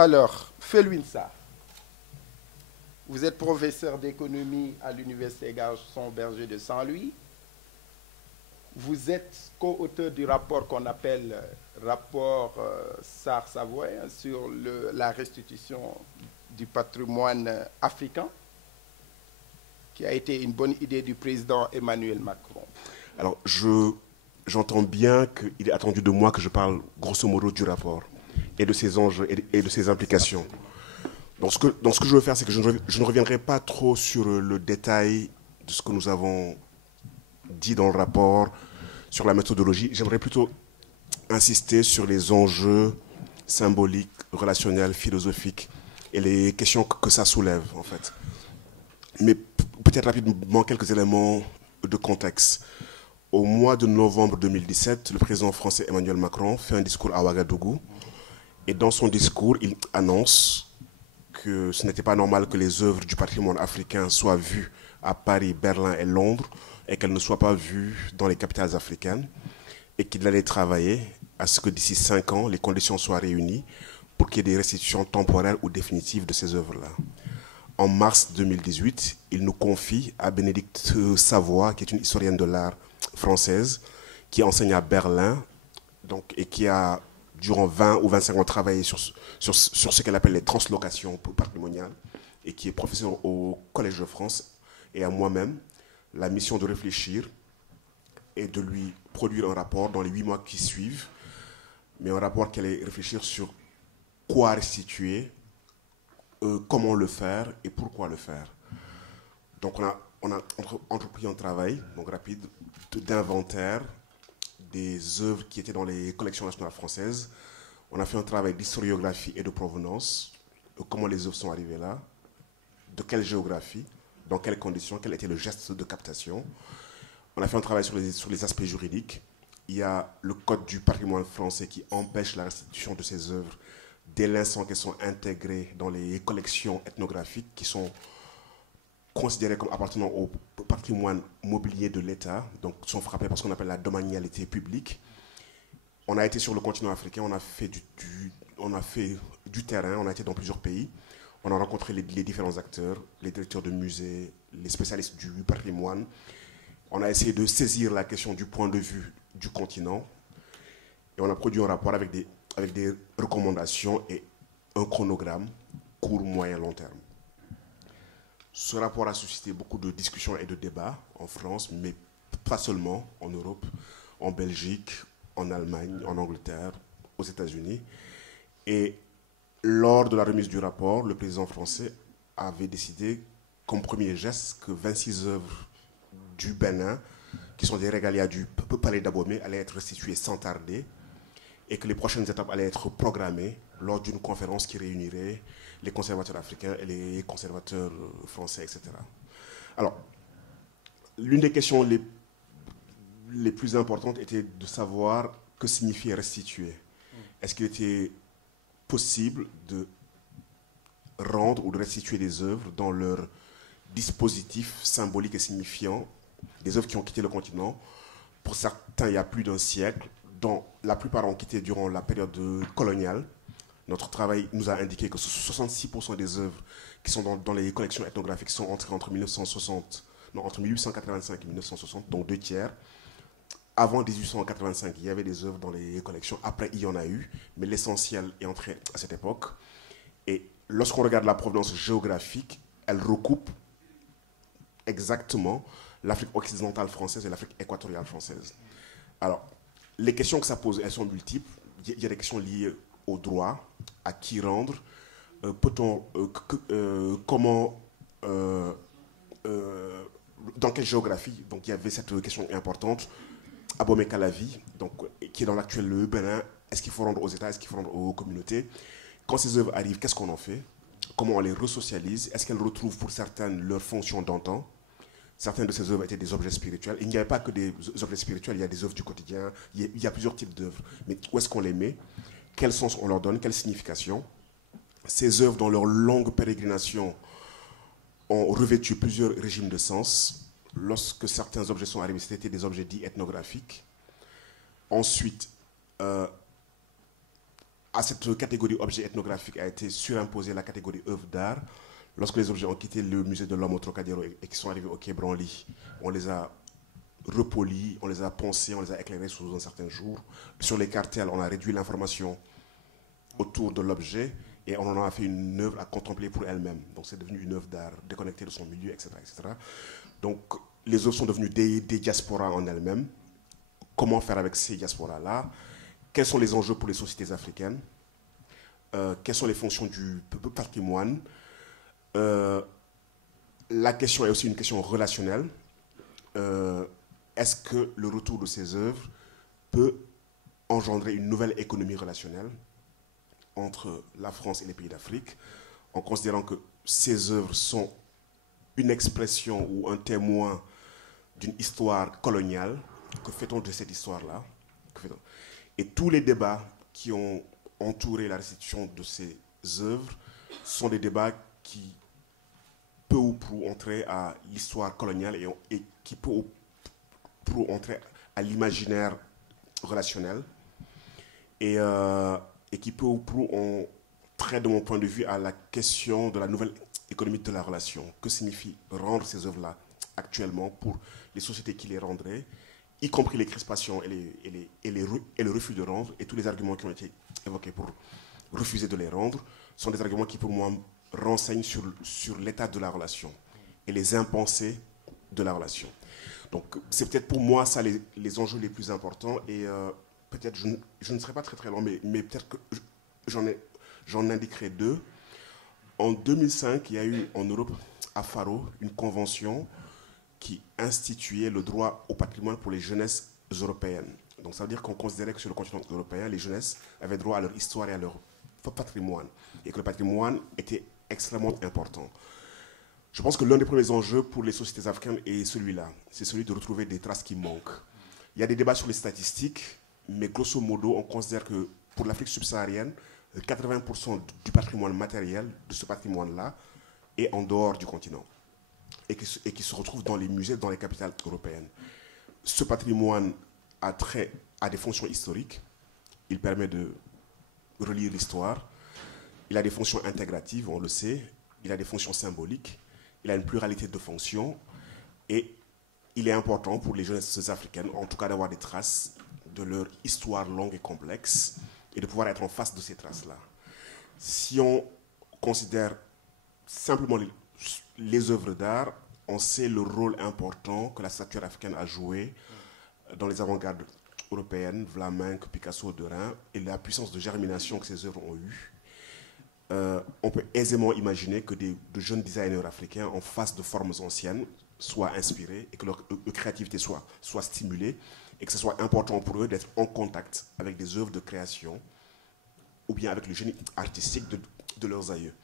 Alors, Felwine Sarr, vous êtes professeur d'économie à l'Université Gaston-Berger de Saint-Louis. Vous êtes co-auteur du rapport qu'on appelle rapport Sarr-Savoie sur la restitution du patrimoine africain, qui a été une bonne idée du président Emmanuel Macron. Alors, j'entends bien qu'il est attendu de moi que je parle grosso modo du rapport et de ses enjeux et de ses implications. Donc, ce que je veux faire, c'est que je ne reviendrai pas trop sur le détail de ce que nous avons dit dans le rapport, sur la méthodologie. J'aimerais plutôt insister sur les enjeux symboliques, relationnels, philosophiques et les questions que ça soulève, en fait. Mais peut-être rapidement quelques éléments de contexte. Au mois de novembre 2017, le président français Emmanuel Macron fait un discours à Ouagadougou. Et dans son discours, il annonce que ce n'était pas normal que les œuvres du patrimoine africain soient vues à Paris, Berlin et Londres et qu'elles ne soient pas vues dans les capitales africaines et qu'il allait travailler à ce que d'ici 5 ans, les conditions soient réunies pour qu'il y ait des restitutions temporaires ou définitives de ces œuvres-là. En mars 2018, il nous confie à Bénédicte Savoie, qui est une historienne de l'art française, qui enseigne à Berlin donc, et qui a, durant 20 ou 25 ans, travaillé sur ce qu'elle appelle les translocations patrimoniales et qui est professeure au Collège de France, et à moi-même la mission de réfléchir et de lui produire un rapport dans les 8 mois qui suivent, mais un rapport qui allait réfléchir sur quoi restituer, comment le faire et pourquoi le faire. Donc on a entrepris un travail donc rapide d'inventaire des œuvres qui étaient dans les collections nationales françaises. On a fait un travail d'historiographie et de provenance, comment les œuvres sont arrivées là, de quelle géographie, dans quelles conditions, quel était le geste de captation. On a fait un travail sur les aspects juridiques. Il y a le code du patrimoine français qui empêche la restitution de ces œuvres dès l'instant qu'elles sont intégrées dans les collections ethnographiques qui sont considérées comme appartenant au patrimoine mobilier de l'État, donc sont frappées par ce qu'on appelle la domanialité publique. On a été sur le continent africain, on a fait du terrain, on a été dans plusieurs pays. On a rencontré les différents acteurs, les directeurs de musées, les spécialistes du patrimoine. On a essayé de saisir la question du point de vue du continent. Et on a produit un rapport avec des recommandations et un chronogramme court, moyen, long terme. Ce rapport a suscité beaucoup de discussions et de débats en France, mais pas seulement, en Europe, en Belgique, en Allemagne, en Angleterre, aux États-Unis. Et lors de la remise du rapport, le président français avait décidé, comme premier geste, que 26 œuvres du Bénin, qui sont des régalias du palais d'Abomey, allaient être restituées sans tarder et que les prochaines étapes allaient être programmées lors d'une conférence qui réunirait les conservateurs africains et les conservateurs français, etc. Alors, l'une des questions les plus importantes était de savoir que signifiait restituer. Est-ce qu'il était possible de rendre ou de restituer des œuvres dans leur dispositif symbolique et signifiant, des œuvres qui ont quitté le continent, pour certains il y a plus d'un siècle, dont la plupart ont quitté durant la période coloniale. Notre travail nous a indiqué que 66% des œuvres qui sont dans les collections ethnographiques sont entrées entre 1885 et 1960, donc 2 tiers. Avant 1885, il y avait des œuvres dans les collections. Après, il y en a eu, mais l'essentiel est entré à cette époque. Et lorsqu'on regarde la provenance géographique, elle recoupe exactement l'Afrique occidentale française et l'Afrique équatoriale française. Alors, les questions que ça pose, elles sont multiples. Il y a des questions liées au droit, à qui rendre, comment, dans quelle géographie. Donc il y avait cette question importante. Abomey Calavi, donc, qui est dans l'actuel Bénin, est-ce qu'il faut rendre aux États, est-ce qu'il faut rendre aux communautés? Quand ces œuvres arrivent, qu'est-ce qu'on en fait? Comment on les resocialise? Est-ce qu'elles retrouvent pour certaines leur fonction d'antan? Certaines de ces œuvres étaient des objets spirituels. Il n'y avait pas que des objets spirituels, il y a des œuvres du quotidien, il y a plusieurs types d'œuvres. Mais où est-ce qu'on les met? Quel sens on leur donne? Quelle signification? Ces œuvres, dans leur longue pérégrination, ont revêtu plusieurs régimes de sens. Lorsque certains objets sont arrivés, c'était des objets dits ethnographiques. Ensuite, à cette catégorie objet ethnographique a été surimposée la catégorie œuvre d'art. Lorsque les objets ont quitté le musée de l'homme au Trocadéro et qui sont arrivés au Quai Branly, on les a repolis, on les a poncés, on les a éclairés sous un certain jour. Sur les cartels, on a réduit l'information autour de l'objet et on en a fait une œuvre à contempler pour elle-même. Donc c'est devenu une œuvre d'art déconnectée de son milieu, etc., etc. Donc les œuvres sont devenues des diasporas en elles-mêmes. Comment faire avec ces diasporas-là? Quels sont les enjeux pour les sociétés africaines? Quelles sont les fonctions du patrimoine? La question est aussi une question relationnelle. Est-ce que le retour de ces œuvres peut engendrer une nouvelle économie relationnelle entre la France et les pays d'Afrique, en considérant que ces œuvres sont une expression ou un témoin d'une histoire coloniale? Que fait-on de cette histoire-là? Et tous les débats qui ont entouré la restitution de ces œuvres sont des débats qui peu ou prou entrer à l'histoire coloniale et qui peu ou prou entrer à l'imaginaire relationnel et qui peu ou prou ont trait, de mon point de vue, à la question de la nouvelle économie de la relation. Que signifie rendre ces œuvres-là actuellement pour les sociétés qui les rendraient, y compris les crispations et le refus de rendre, et tous les arguments qui ont été évoqués pour refuser de les rendre, sont des arguments qui, pour moi, renseignent sur l'état de la relation et les impensés de la relation. Donc, c'est peut-être pour moi ça les enjeux les plus importants, et peut-être je ne serai pas très très long, mais peut-être que j'en indiquerai deux. En 2005, il y a eu en Europe, à Faro, une convention qui instituait le droit au patrimoine pour les jeunesses européennes. Donc ça veut dire qu'on considérait que sur le continent européen, les jeunesses avaient droit à leur histoire et à leur patrimoine, et que le patrimoine était extrêmement important. Je pense que l'un des premiers enjeux pour les sociétés africaines est celui-là, c'est celui de retrouver des traces qui manquent. Il y a des débats sur les statistiques, mais grosso modo, on considère que pour l'Afrique subsaharienne, 80% du patrimoine matériel de ce patrimoine-là est en dehors du continent et qui se retrouve dans les musées, dans les capitales européennes. Ce patrimoine a trait à des fonctions historiques. Il permet de relire l'histoire. Il a des fonctions intégratives, on le sait. Il a des fonctions symboliques. Il a une pluralité de fonctions. Et il est important pour les jeunesses africaines, en tout cas, d'avoir des traces de leur histoire longue et complexe et de pouvoir être en face de ces traces-là. Si on considère simplement les œuvres d'art, on sait le rôle important que la statuaire africaine a joué dans les avant-gardes européennes, Vlaminck, Picasso, Derain, et la puissance de germination que ces œuvres ont eue. On peut aisément imaginer que de jeunes designers africains, en face de formes anciennes, soient inspirés et que leur créativité soit stimulée, et que ce soit important pour eux d'être en contact avec des œuvres de création ou bien avec le génie artistique de leurs aïeux.